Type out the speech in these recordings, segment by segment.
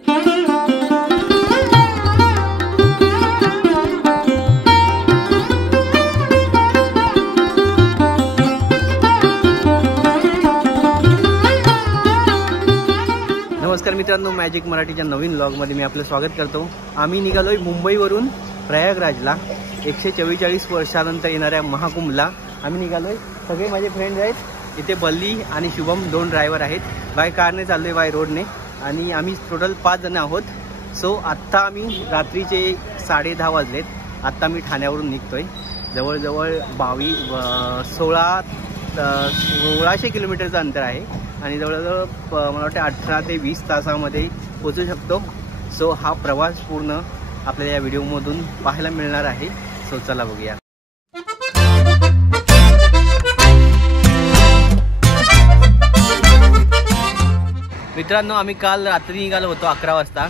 नमस्कार मित्रांनो, मॅजिक मराठीच्या नवीन व्लॉगमध्ये मी आपलं स्वागत करतो। आम्ही निघालोय मुंबईवरून प्रयागराजला 144 वर्षानंतर येणाऱ्या महाकुंभला आम्ही निघालोय। सगळे माझे फ्रेंड्स आहेत इथे, बल्ली आणि शुभम 2 ड्रायव्हर आहेत। बाय कारने चाललोय, बाय रोडने, आणि आम्ही टोटल 5 जण आहोत। सो आत्ता आम्ही रात्रीचे 10:30 वाजलेत। आत्ता मी ठाण्यावरून निघतोय। जवळजवळ 1600 किलोमीटरचं अंतर आहे आणि जवळजवळ मला वाटतं 18 ते 20 तासामध्ये पोहोचू शकतो। सो हा प्रवास पूर्ण आपल्याला या व्हिडिओमधून पाहायला मिळणार आहे। सो चला बघूया। मित्रांनो, आम्ही काल रात्री निघालो होतो 11 वाजता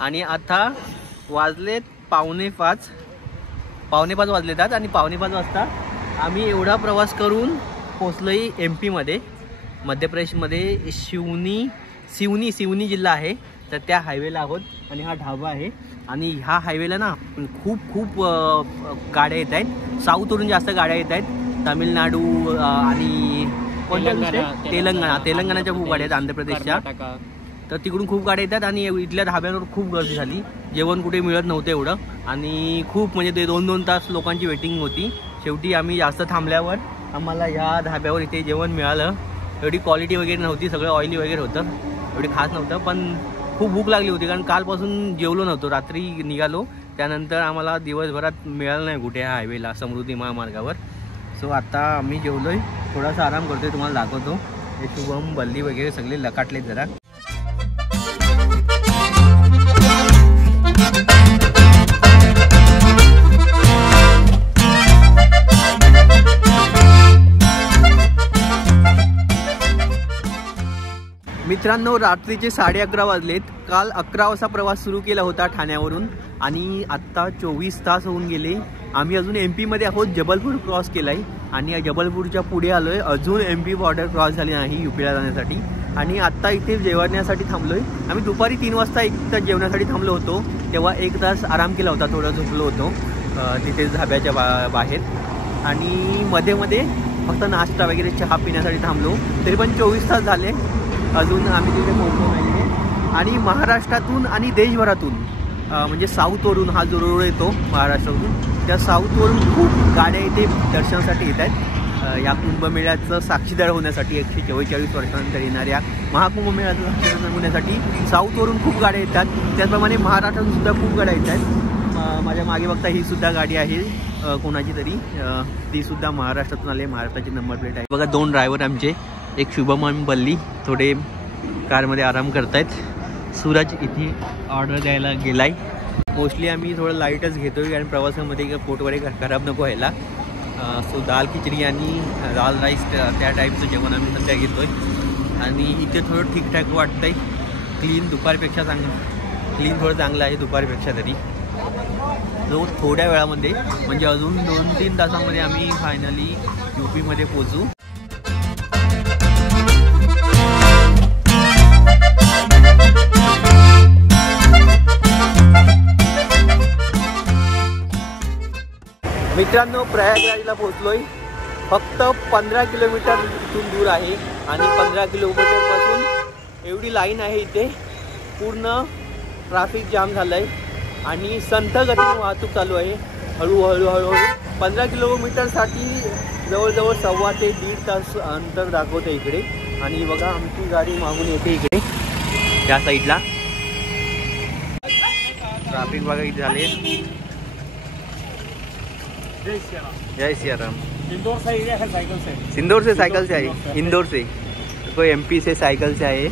आणि आता वाजलेत 4:45 वाजलेत आणि 4:45 वाजता आम्ही एवढा प्रवास करून पोहोचलोय MP मध्ये, मध्य प्रदेशमध्ये सिवनी जिल्हा आहे। तर त्या हायवेला आहोत आणि हा ढाबा आहे आणि ह्या हायवेला ना खूप गाड्या येत आहेत। साऊथवरून जास्त गाड्या येत आहेत, तामिळनाडू आणि तेलंगणाच्या खूप गाड्या आहेत, आंध्र प्रदेशच्या। तर तिकडून खूप गाड्या येतात आणि इथल्या ढाब्यांवर खूप गर्दी झाली। जेवण कुठे मिळत नव्हतं एवढं आणि खूप म्हणजे ते 2-2 तास लोकांची वेटिंग होती। शेवटी आम्ही जास्त थांबल्यावर आम्हाला ह्या ढाब्यावर इथे जेवण मिळालं। एवढी क्वालिटी वगैरे नव्हती, सगळं ऑइली वगैरे होतं, एवढी खास नव्हतं, पण खूप भूक लागली होती कारण कालपासून जेवलो नव्हतो। रात्री निघालो, त्यानंतर आम्हाला दिवसभरात मिळालं नाही कुठे ह्या हायवेला, समृद्धी महामार्गावर। सो आता आम्ही जेवलोय, थोडासा आराम करतोय, तुम्हाला दाखवतो। हे शुभम, बल्ली वगैरे सगळे लकाटले जरा। मित्रांनो, रात्रीचे 11:30 वाजलेत। काल 11 वाजता प्रवास सुरू केला होता ठाण्यावरून आणि आत्ता 24 तास होऊन गेले। आम्ही अजून MP मध्ये आहोत, जबलपूर क्रॉस केलाय आणि या जबलपूरच्या पुढे आलोय। अजून MP बॉर्डर क्रॉस झाली नाही UPला जाण्यासाठी आणि आत्ता इथे जेवण्यासाठी थांबलोय। आम्ही दुपारी 3 वाजता एक तास जेवण्यासाठी थांबलो होतो, तेव्हा 1 तास आराम केला होता, थोडं झोपलो होतो तिथे धाब्याच्या बाहेर आणि मध्ये फक्त नाश्ता वगैरे चहा पिण्यासाठी थांबलो। तरी पण 24 तास झाले, अजून आम्ही तिथे पोहोचलो नाही आहे। आणि महाराष्ट्रातून आणि देशभरातून म्हणजे साऊथवरून हा जो रोड येतो महाराष्ट्रातून, त्या साऊथवरून खूप गाड्या इथे दर्शनासाठी येत आहेत। या कुंभमेळ्याचं साक्षीदार होण्यासाठी 144 वर्षानंतर येणाऱ्या महाकुंभमेळ्याचं साक्षीदार होण्यासाठी साऊथवरून खूप गाड्या येतात। त्याचप्रमाणे महाराष्ट्रातून सुद्धा खूप गाड्या येत आहेत। माझ्या मागे बघता ही सुद्धा गाडी आहे कोणाची तरी, ती सुद्धा महाराष्ट्रातून आली, महाराष्ट्राची नंबर प्लेट आहे बघा। 2 ड्रायव्हर आमचे, एक शुभम आणि बल्ली, थोडे कारमध्ये आराम करतायत। सूरज इथे ऑर्डर द्यायला गेलाय। मोस्टली आम्ही थोडं लाईटच घेतोय कारण प्रवासामध्ये पोट वगैरे खराब नको व्हायला। सो दाल खिचडी आणि दाल राईस त्या टाईपचं जेवण आम्ही सध्या घेतोय आणि इथे थोडं ठीकठाक वाटतंय। क्लीन दुपारपेक्षा क्लीन थोडं चांगलं आहे दुपारपेक्षा तरी। जो थोड्या वेळामध्ये म्हणजे अजून 2-3 तासामध्ये आम्ही फायनली UP मध्ये पोहोचू। मित्रांनो, प्रयागराजला पोहोचलोय। फक्त 15 किलोमीटर इथून दूर आहे आणि 15 किलोमीटरपासून एवढी लाईन आहे इथे, पूर्ण ट्रॅफिक जाम झालं आहे आणि संथ गतीने वाहतूक चालू आहे, हळूहळू। 15 किलोमीटरसाठी जवळजवळ 1.25 ते 1.5 तास अंतर दाखवते इकडे। आणि बघा आमची गाडी मागून येते इकडे त्या साईडला। ट्रॅफिक बघा इथे झाले। जय सियाराम। इंदौर से है साइकिल से, इंदौर से साइकिल से आए, इंदौर से, कोई MP से साइकिल से आए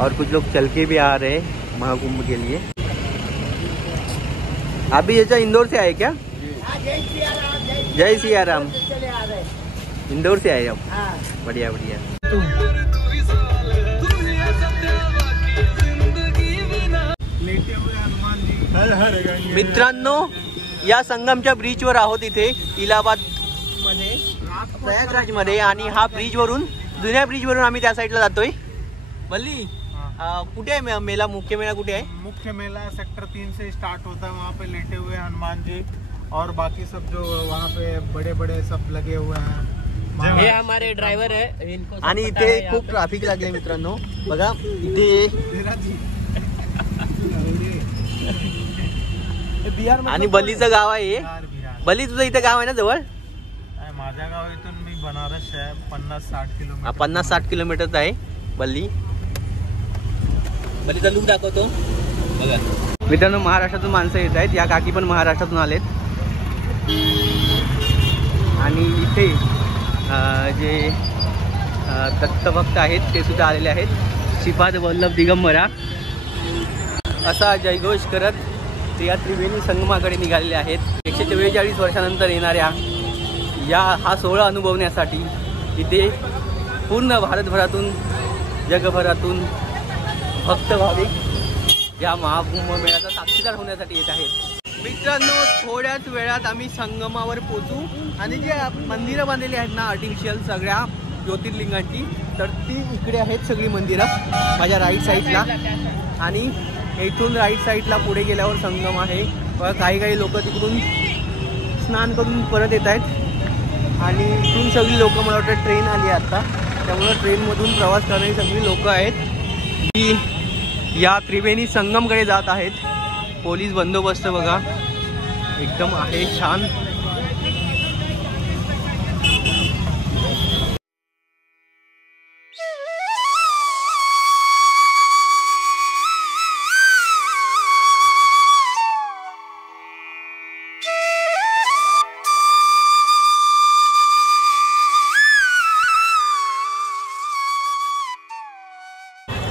और कुछ लोग चल के भी आ रहे हैं महाकुंभ के लिए। आप भी जैसा इंदौर से आए क्या? जय सियाराम। इंदौर से आए हम। बढ़िया बढ़िया। मित्रांनो, या संगमच्या ब्रिजवर आहोत इथे इलाहाबाद मध्ये, प्रयागराज मध्ये, आणि हा ब्रिजवरून, जुन्या ब्रिजवरून आम्ही त्या साईडला जातोय। बल्ली कुठे आहे मेला? मुख्य मेला कुठे आहे? मुख्य मेला सेक्टर 3 से स्टार्ट होता है, वहाँ पे लेटे हुए हनुमान जी और बाकी सब जो वहाँ पे बड़े बड़े सब लगे हुए हैं। हे हमारे ड्रायव्हर आहे। आणि इथे खूप ट्रॅफिक लागले मित्रांनो, बघा इथे आणि बलीचं गाव आहे। बली तुझं इथं गाव आहे ना जवळ? माझ्या गाव इथून मी बनारस आहे 50-60 किलोमीटर। 50-60 किलोमीटरच आहे बल्ली। बलीचा लुक दाखवतो बघा मित्रांनो। महाराष्ट्रातून माणसं येत आहेत, या काकी पण महाराष्ट्रातून आलेत आणि इथे जे दत्तभक्त आहेत ते सुद्धा आलेले आहेत। श्रीपाद वल्लभ दिगंबरा असा जयघोष करत ते या त्रिवेणी संगमाकडे निघालेले आहेत। 144 वर्षानंतर येणाऱ्या हा सोहळा अनुभवण्यासाठी इथे पूर्ण भारतभरातून जगभरातून भक्त भाविक या महाकुंभ मेळ्याचा साक्षीदार होण्यासाठी येत आहेत। मित्रांनो थोड्याच वेळात आम्ही संगमावर पोहोचू आणि जे मंदिरं बांधलेली आहेत ना आर्टिफिशियल सगळ्या ज्योतिर्लिंगांची, तर ती इकडे आहेत सगळी मंदिरं माझ्या राईट साईडला। आणि इथून राईट साईडला पुढे गेल्यावर संगम आहे। काही लोक तिकडून स्नान करून परत येत आहेत आणि इथून सगळी लोक मला वाटतं ट्रेन आली आहे आता, त्यामुळे ट्रेनमधून प्रवास करणारी सगळी लोक आहेत जी या त्रिवेणी संगमकडे जात आहेत। पोलीस बंदोबस्त बघा एकदम आहे छान।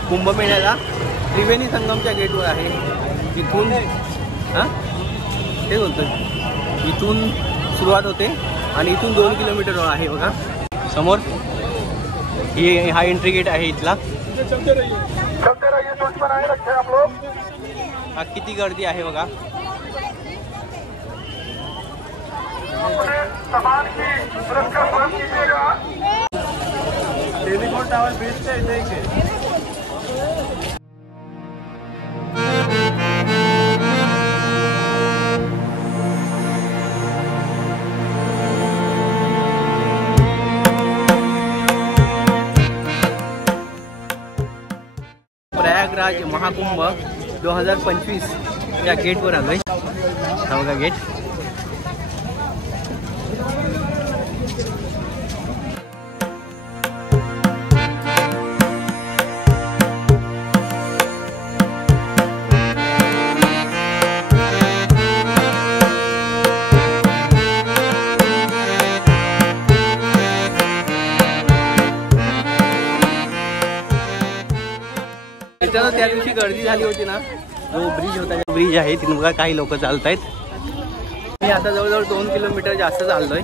कुंभमेळ्याला त्रिवेणी संगमच्या गेटवर आहे। इथून ते बोलतो इथून सुरुवात होते आणि इथून 2 किलोमीटर आहे बघा समोर। हा एंट्री गेट आहे इथला। हा किती गर्दी आहे बघा। टेलीफोन टावर बीचच्या इथे एक आहे। प्रयागराज महाकुंभ 2025 या गेटवर आलोय। हा बघा गेट। त्या दिवशी गर्दी झाली होती ना, जो ब्रिज होता ब्रिज आहे तिथून बघा काही लोक चालत आहेत। मी आता जवळजवळ 2 किलोमीटर जास्त चाललोय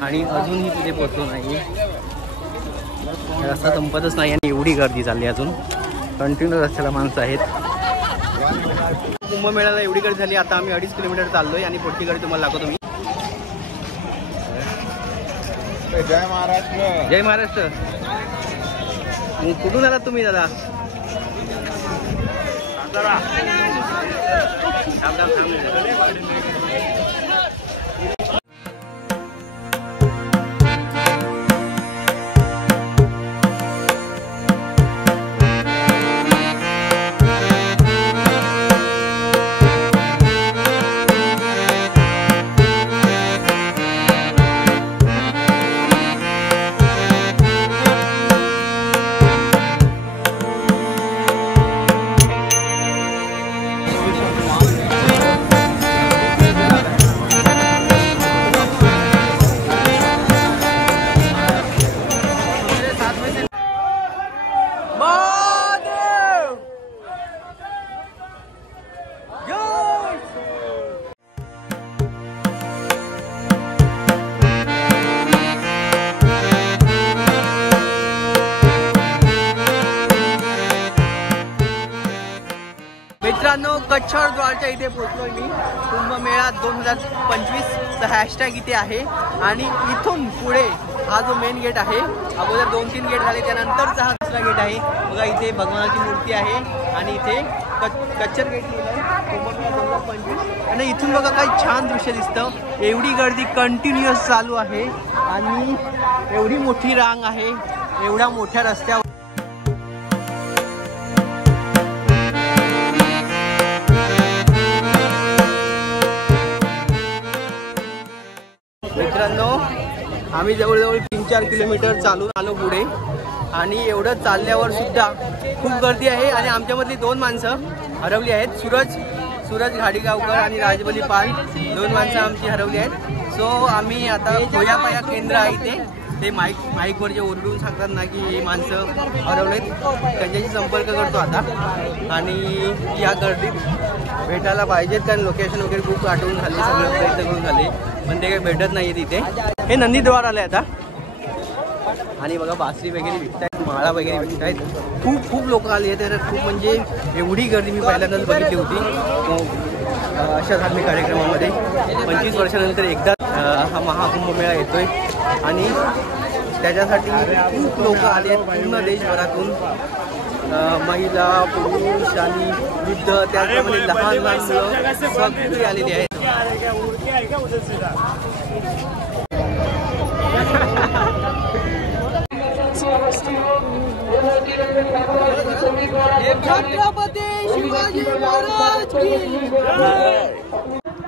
आणि अजूनही तिथे पोहोचलो नाही। रस्ता संपतच नाही आणि एवढी गर्दी चालली अजून कंटिन्यू रस्त्याला माणसं आहेत। कुंभमेळ्याला एवढी गर्दी झाली, आता आम्ही 2.5 किलोमीटर चाललोय आणि पुढची गाडी तुम्हाला दाखवतो मी। जय महाराष्ट्र। जय महाराष्ट्र। कुठून आलात तुम्ही दादा? मित्रांनो कच्छारद्वारच्या इथे पोहोचलोय मी। कुंभमेळा 2025 चा हॅशटॅग इथे आहे आणि इथून पुढे हा जो मेन गेट आहे, अगोदर 2-3 गेट झाले, त्यानंतरचा हा दुसरा गेट आहे. बघा इथे भगवानाची मूर्ती आहे आणि इथे कच्चर गेट लिहिलं आहे आणि इथून बघा काही छान दृश्य दिसतं. एवढी गर्दी कंटिन्युअस चालू आहे आणि एवढी मोठी रांग आहे एवढ्या मोठ्या रस्त्यावर. मित्रांनो, आम्ही जवळजवळ 3-4 किलोमीटर चालून आलो पुढे आणि एवढं चालल्यावर सुद्धा खूप गर्दी आहे आणि आमच्यामधली 2 माणसं हरवली आहेत. सूरज घाडीगावकर आणि राजबली पाल 2 माणसं आमची हरवली आहेत. सो आम्ही आता खोयापाया केंद्र आहे इथे, ते माईकवर जे ओरडून सांगतात ना की ही माणसं हरवलेत, त्यांच्याशी संपर्क करतो आता आणि या गर्दीत भेटायला पाहिजेत कारण लोकेशन वगैरे खूप आठवून झाले, सगळं प्रयत्न करून झाले पण ते काही भेटत नाही तिथे. हे नंदीद्वार आले आता आणि बघा बासरी वगैरे विकतायत, माळा वगैरे विकतायत. खूप लोक आले आहेत, तर खूप म्हणजे एवढी गर्दी मी पहिल्यांदाच बघितली होती अशा धार्मिक कार्यक्रमामध्ये. 25 वर्षानंतर एकदा हा महाकुंभमेळा येतोय आणि त्याच्यासाठी खूप लोक आले आहेत पूर्ण देशभरातून. महिला, पुरुष आणि वृद्ध, त्याचप्रमाणे लहान मुलं सगळी आलेली आहेत.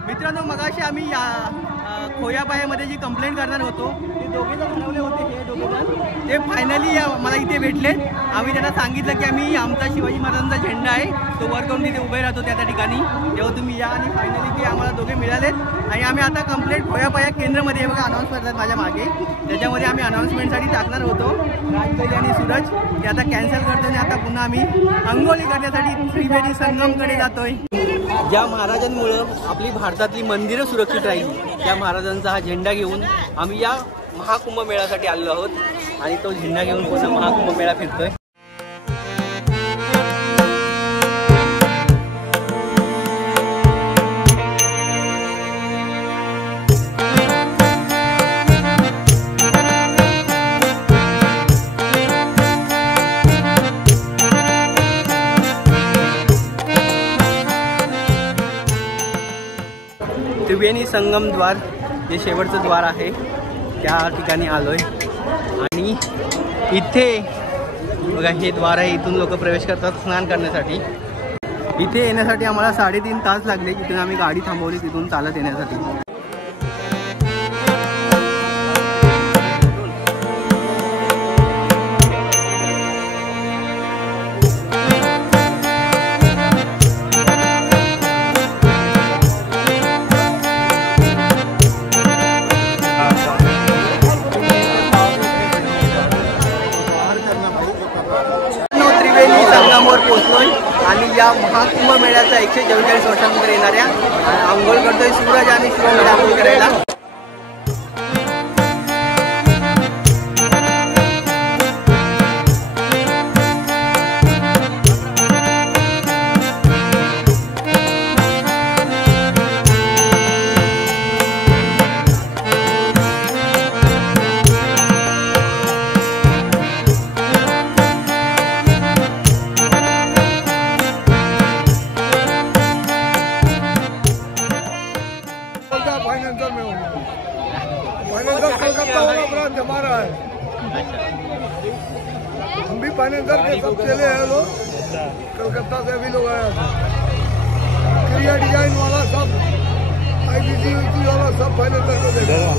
मित्रांनो, मगाशी आम्ही खोयापायामध्ये जी कंप्लेंट करणार होतो ते दोघे जण हरवले होते. हे दोघे जण ते फायनली मला इथे भेटले. आम्ही त्यांना सांगितलं की आम्ही आमचा शिवाजी महाराजांचा झेंडा आहे तो वर करून तिथे उभे राहतो त्या ठिकाणी, तेव्हा तुम्ही या. आणि फायनली ते आम्हाला दोघे मिळालेत आणि आम्ही आता कंप्लेंट खोयापाया केंद्रामध्ये बघा अनाऊन्स करतात माझ्या मागे, त्याच्यामध्ये आम्ही अनाऊन्समेंटसाठी टाकणार होतो. राजबली आणि सूरज ते आता कॅन्सल करतो आणि आता पुन्हा आम्ही अंघोळी करण्यासाठी त्रिवेणी संगमकडे जातोय. ज्या महाराजांमुळं आपली भारतातली मंदिरं सुरक्षित राहिली त्या महाराजांचा हा झेंडा घेऊन आम्ही या महाकुंभमेळ्यासाठी आलेलो आहोत आणि तो झेंडा घेऊन पुन्हा महाकुंभमेळा फिरतोय. त्रिवेणी संगम द्वार जे शेवटचं द्वार आहे त्या ठिकाणी आलोय आणि इथे बघा हे द्वार आहे, इथून लोक प्रवेश करतात स्नान करण्यासाठी. इथे येण्यासाठी आम्हाला 3.5 तास लागले, जिथून आम्ही गाडी थांबवली तिथून चालत येण्यासाठी. पोहोचलोय आणि या महाकुंभमेळ्याचा 144 वर्षानंतर येणाऱ्या आंघोळ करतोय. सूरज आणि शिवम आंघोळ करायला. हमारा है, हम भी फाइनेंसर के सब चले हैं लोग, कलकत्ता से भी लोग आया था. क्रिया डिजाइन वाला सब, IBC वाला सब फाइनेंसर को दे रहा.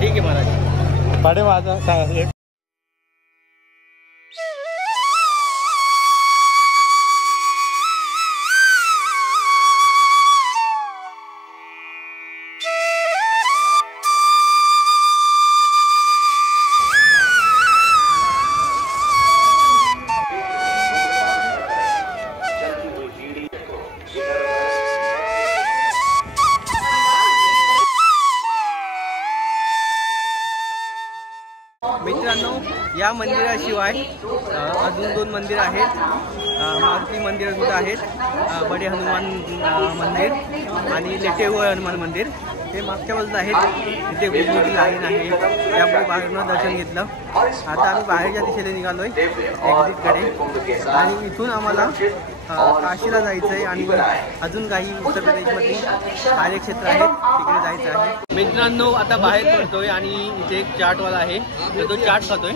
ठीक है महाराज. बड़े वादा मित्रांनो, या मंदिराशिवाय अजून 2 मंदिर आहेत, मारुती मंदिर सुद्धा आहेत, बडे हनुमान मंदिर आणि लेटेहुआ हनुमान मंदिर. हे मागच्या बाजूला आहेत, तिथे खूप मोठी लाईन आहे, त्यामुळे बाहेरून दर्शन घेतलं. आता आम्ही बाहेरच्या दिशेने निघालोय एक्झिटकडे आणि इथून आम्हाला काशीला जायचं आहे आणि अजून काही उत्तर प्रदेशमध्ये कार्यक्षेत्र आहेत तिकडे जायचं आहे. मित्रांनो आता बाहेर पडतोय आणि इथे एक चाटवाला आहे तर तो चाट खातोय.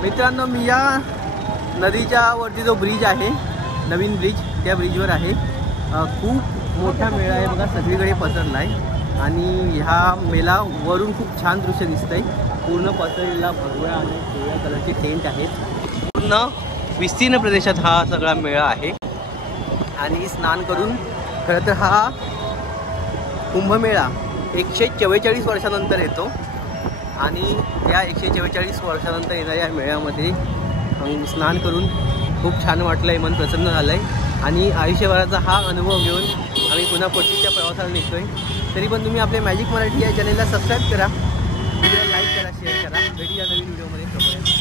मित्रांनो मी या नदीच्या वरती जो ब्रिज आहे नवीन ब्रिज त्या ब्रिजवर आहे. खूप मोठा मेळा आहे बघा, सगळीकडे पसरला आहे आणि ह्या मेला वरून खूप छान दृश्य दिसतंय. पूर्ण पसरलेला भगव्या आणि पिवळ्या कलरचे टेंट आहेत. पूर्ण विस्तीर्ण प्रदेशात हा सगळा मेळा आहे आणि स्नान करून खरं तर हा कुंभमेळा 144 वर्षानंतर येतो आणि या 144 वर्षानंतर येणाऱ्या मेळ्यामध्ये स्नान करून खूप छान वाटलं आहे, मन प्रसन्न झालं आहे आणि आयुष्यभराचा हा अनुभव घेऊन आम्ही पुन्हा पुढच्या प्रवासाला निघतोय. तरी पण तुम्ही आपल्या मॅजिक मराठी या चॅनलला सबस्क्राईब करा, व्हिडिओला लाईक करा, शेअर करा. भेटूया नवीन व्हिडिओमध्ये.